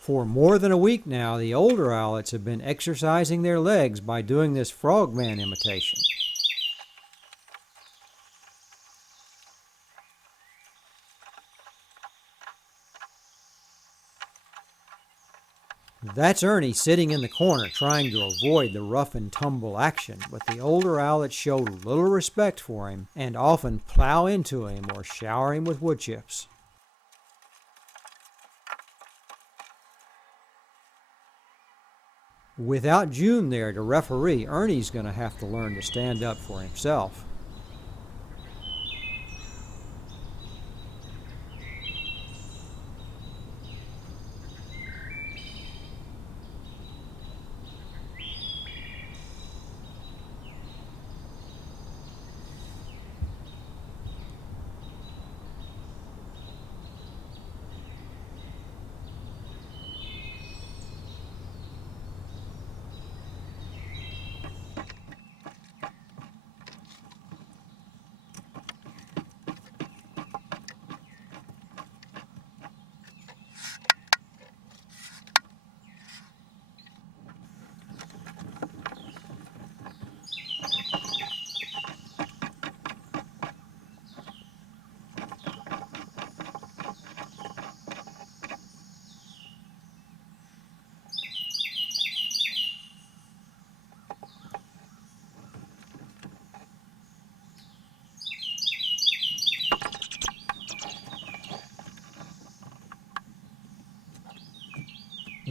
For more than a week now, the older owlets have been exercising their legs by doing this frogman imitation. That's Ernie sitting in the corner trying to avoid the rough and tumble action, but the older owlets show little respect for him and often plow into him or shower him with wood chips. Without June there to referee, Ernie's going to have to learn to stand up for himself.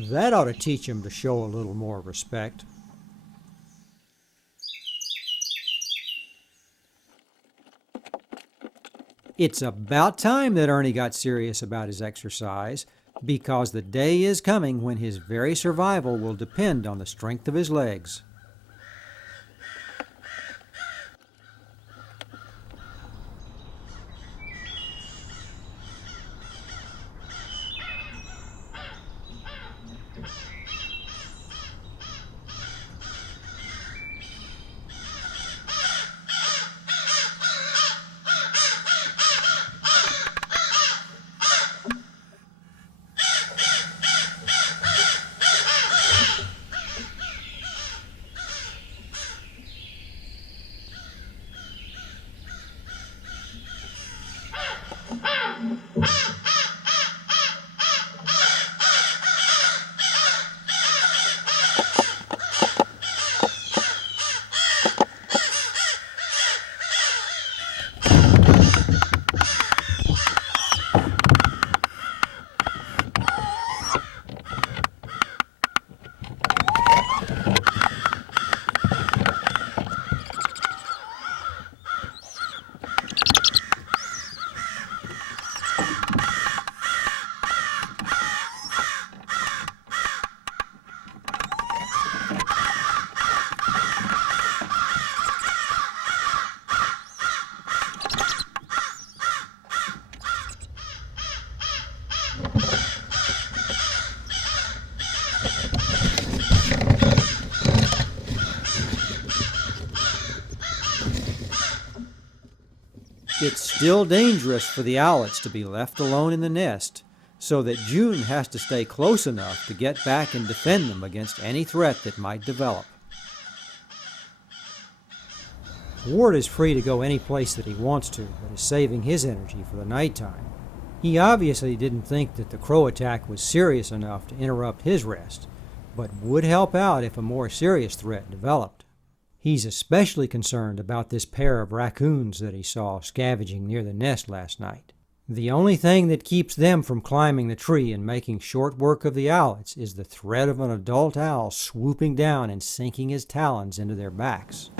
That ought to teach him to show a little more respect. It's about time that Ernie got serious about his exercise, because the day is coming when his very survival will depend on the strength of his legs. It's still dangerous for the owlets to be left alone in the nest, so that June has to stay close enough to get back and defend them against any threat that might develop. Ward is free to go any place that he wants to, but is saving his energy for the nighttime. He obviously didn't think that the crow attack was serious enough to interrupt his rest, but would help out if a more serious threat developed. He's especially concerned about this pair of raccoons that he saw scavenging near the nest last night. The only thing that keeps them from climbing the tree and making short work of the owlets is the threat of an adult owl swooping down and sinking his talons into their backs.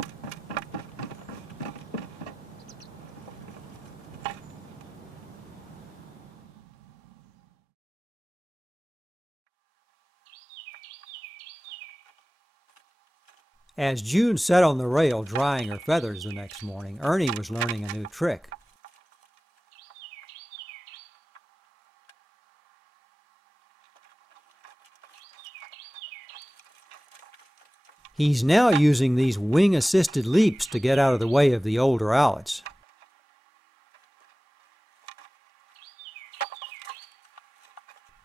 As June sat on the rail drying her feathers the next morning, Ernie was learning a new trick. He's now using these wing-assisted leaps to get out of the way of the older owlets.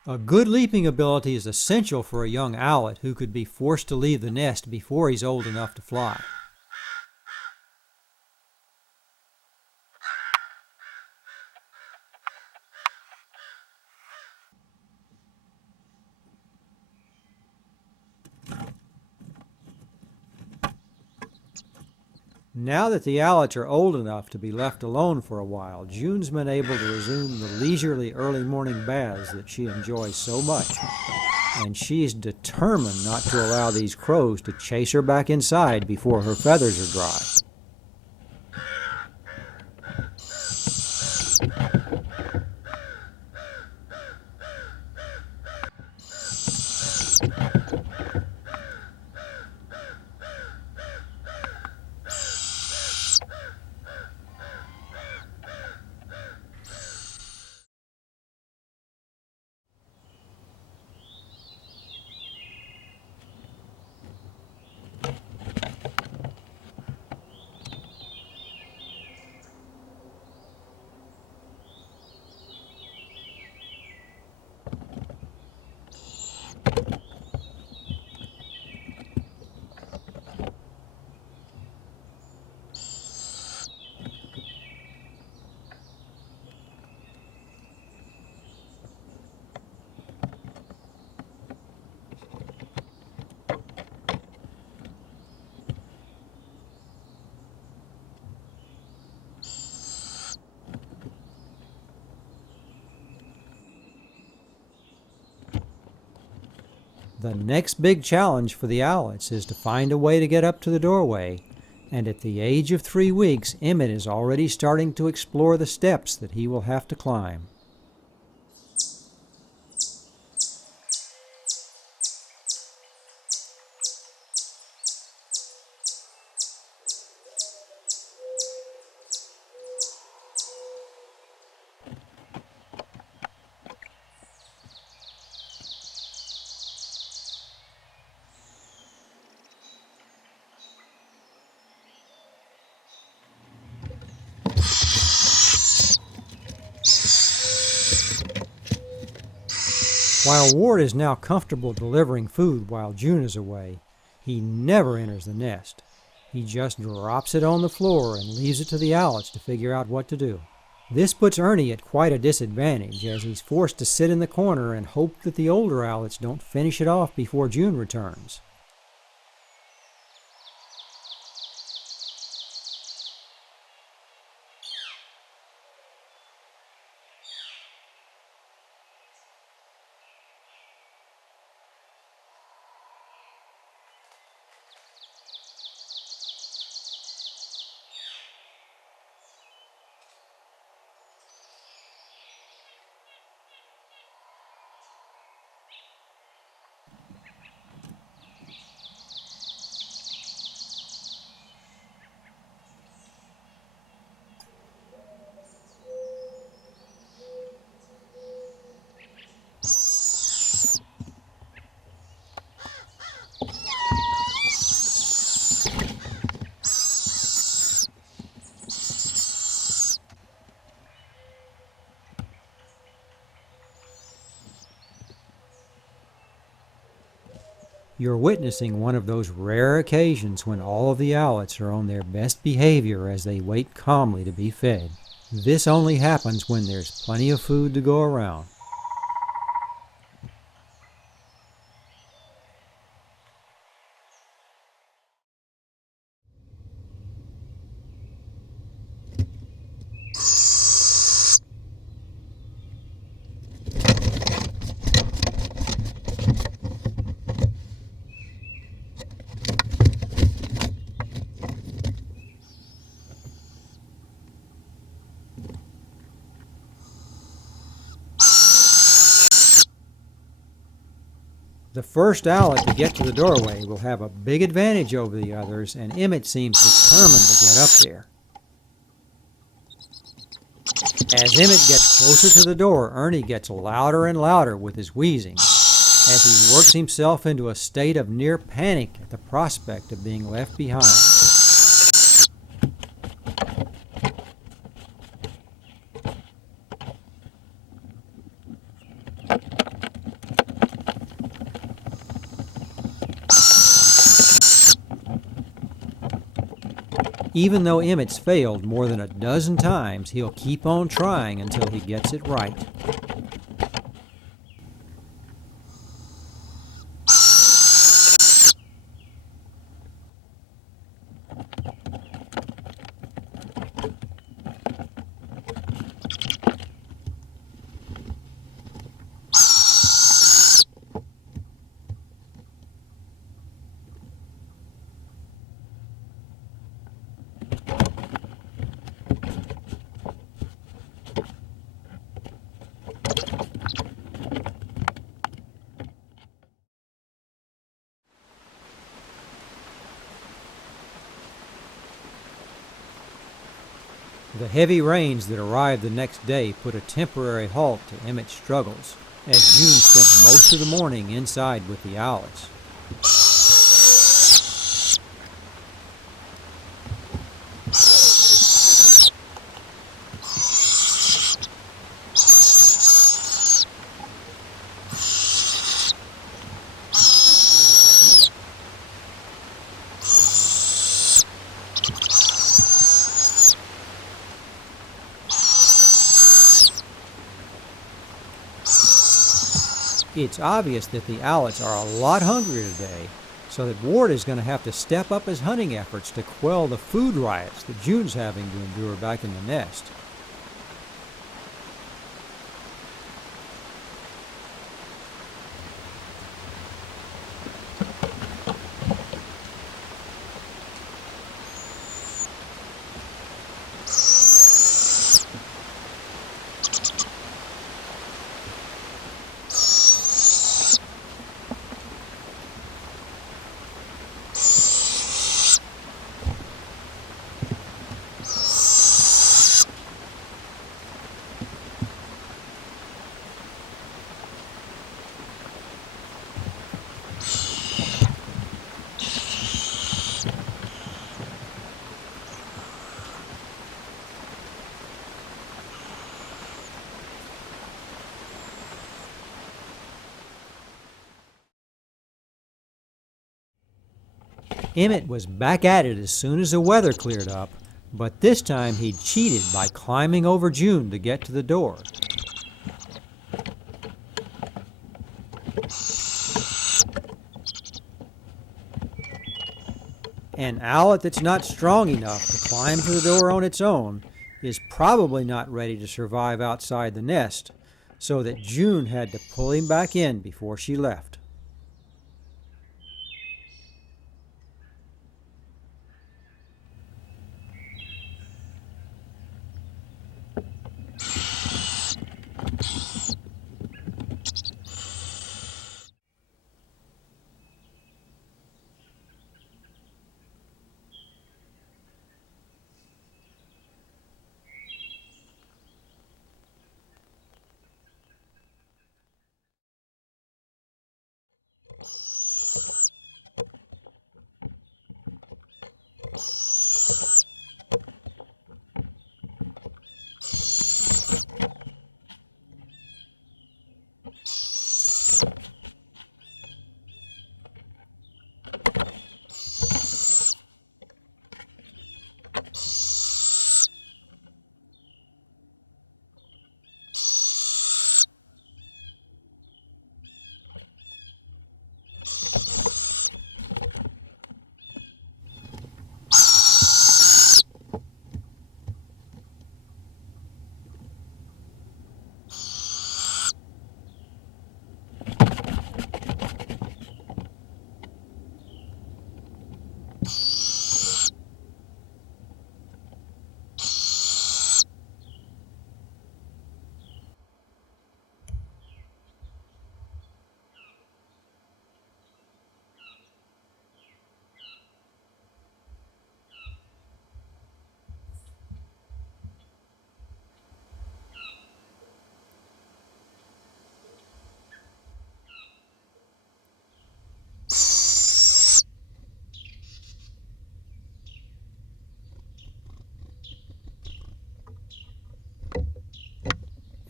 A good leaping ability is essential for a young owlet who could be forced to leave the nest before he's old enough to fly. Now that the owlets are old enough to be left alone for a while, June's been able to resume the leisurely early morning baths that she enjoys so much. And she's determined not to allow these crows to chase her back inside before her feathers are dry. The next big challenge for the owlets is to find a way to get up to the doorway, and at the age of 3 weeks, Emmett is already starting to explore the steps that he will have to climb. While Ward is now comfortable delivering food while June is away, he never enters the nest. He just drops it on the floor and leaves it to the owlets to figure out what to do. This puts Ernie at quite a disadvantage, as he's forced to sit in the corner and hope that the older owlets don't finish it off before June returns. You're witnessing one of those rare occasions when all of the owlets are on their best behavior as they wait calmly to be fed. This only happens when there's plenty of food to go around. The first owlet to get to the doorway will have a big advantage over the others, and Emmett seems determined to get up there. As Emmett gets closer to the door, Ernie gets louder and louder with his wheezing, as he works himself into a state of near panic at the prospect of being left behind. Even though Emmett's failed more than a dozen times, he'll keep on trying until he gets it right. The heavy rains that arrived the next day put a temporary halt to Emmett's struggles, as June spent most of the morning inside with the Owlets. It's obvious that the Owlets are a lot hungrier today, so that Ward is going to have to step up his hunting efforts to quell the food riots that June's having to endure back in the nest. Emmett was back at it as soon as the weather cleared up, but this time he cheated by climbing over June to get to the door. An owlet that's not strong enough to climb to the door on its own is probably not ready to survive outside the nest, so that June had to pull him back in before she left.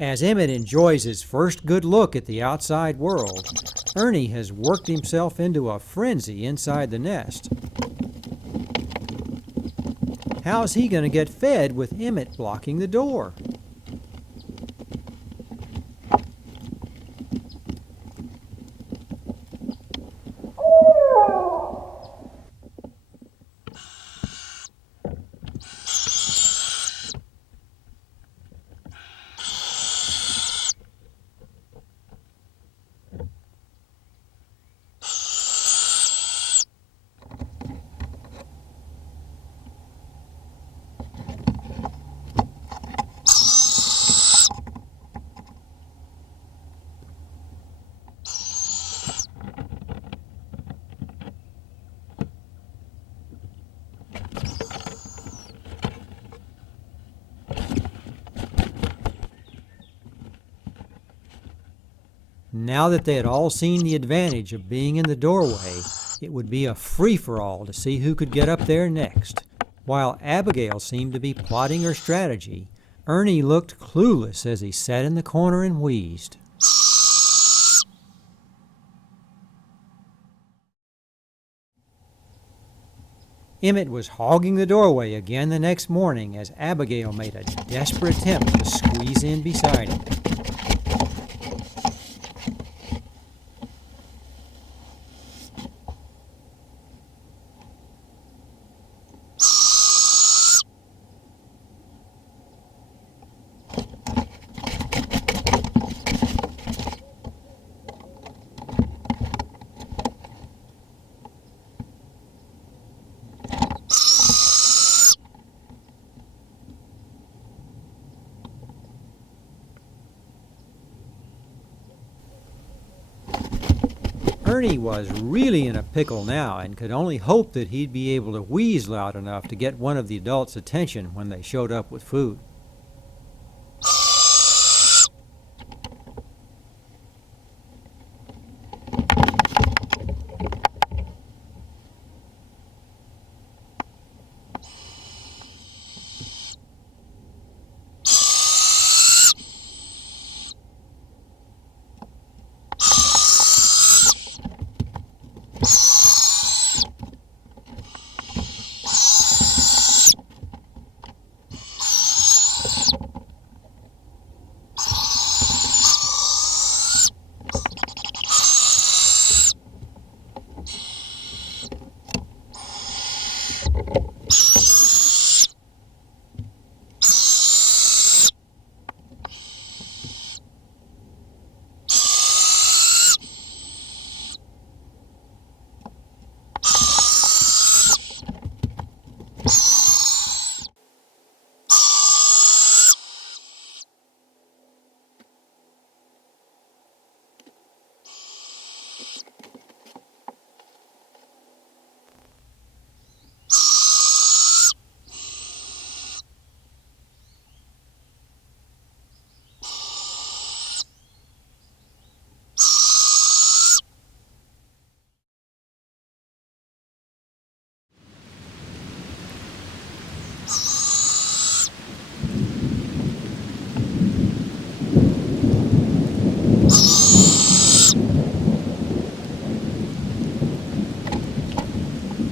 As Emmett enjoys his first good look at the outside world, Ernie has worked himself into a frenzy inside the nest. How's he going to get fed with Emmett blocking the door? Now that they had all seen the advantage of being in the doorway, it would be a free-for-all to see who could get up there next. While Abigail seemed to be plotting her strategy, Ernie looked clueless as he sat in the corner and wheezed. Emmett was hogging the doorway again the next morning as Abigail made a desperate attempt to squeeze in beside him. Ernie was really in a pickle now and could only hope that he'd be able to wheeze loud enough to get one of the adults' attention when they showed up with food.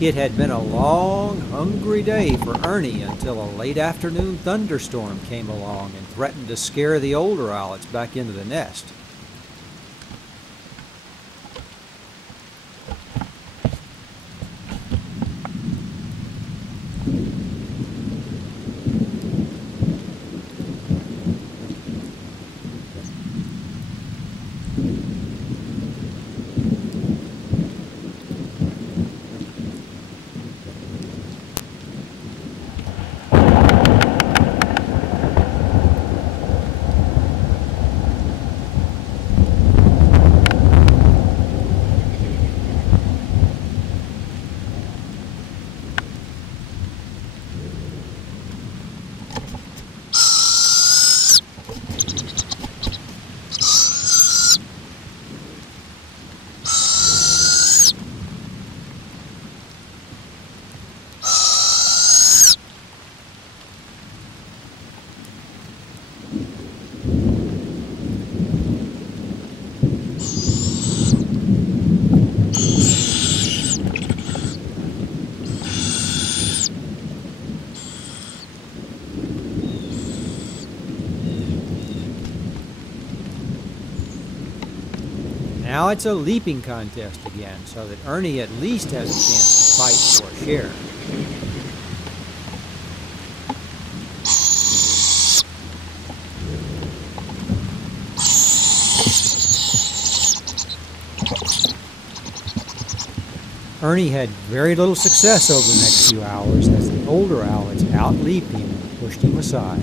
It had been a long, hungry day for Ernie until a late afternoon thunderstorm came along and threatened to scare the older owlets back into the nest. Now it's a leaping contest again, so that Ernie at least has a chance to fight for a share. Ernie had very little success over the next few hours as the older owlets outleaped him and pushed him aside.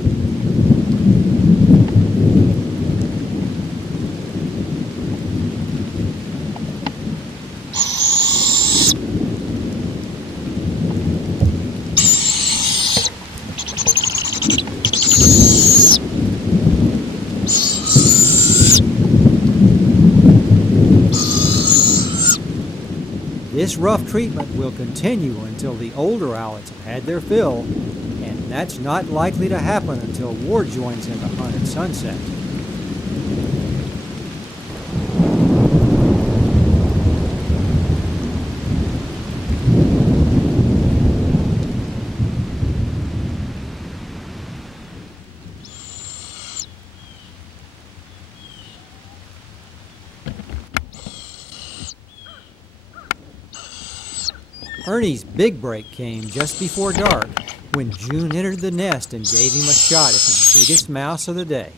This rough treatment will continue until the older owlets have had their fill, and that's not likely to happen until Ward joins in the hunt at sunset. Ernie's big break came just before dark, when June entered the nest and gave him a shot at the biggest mouse of the day.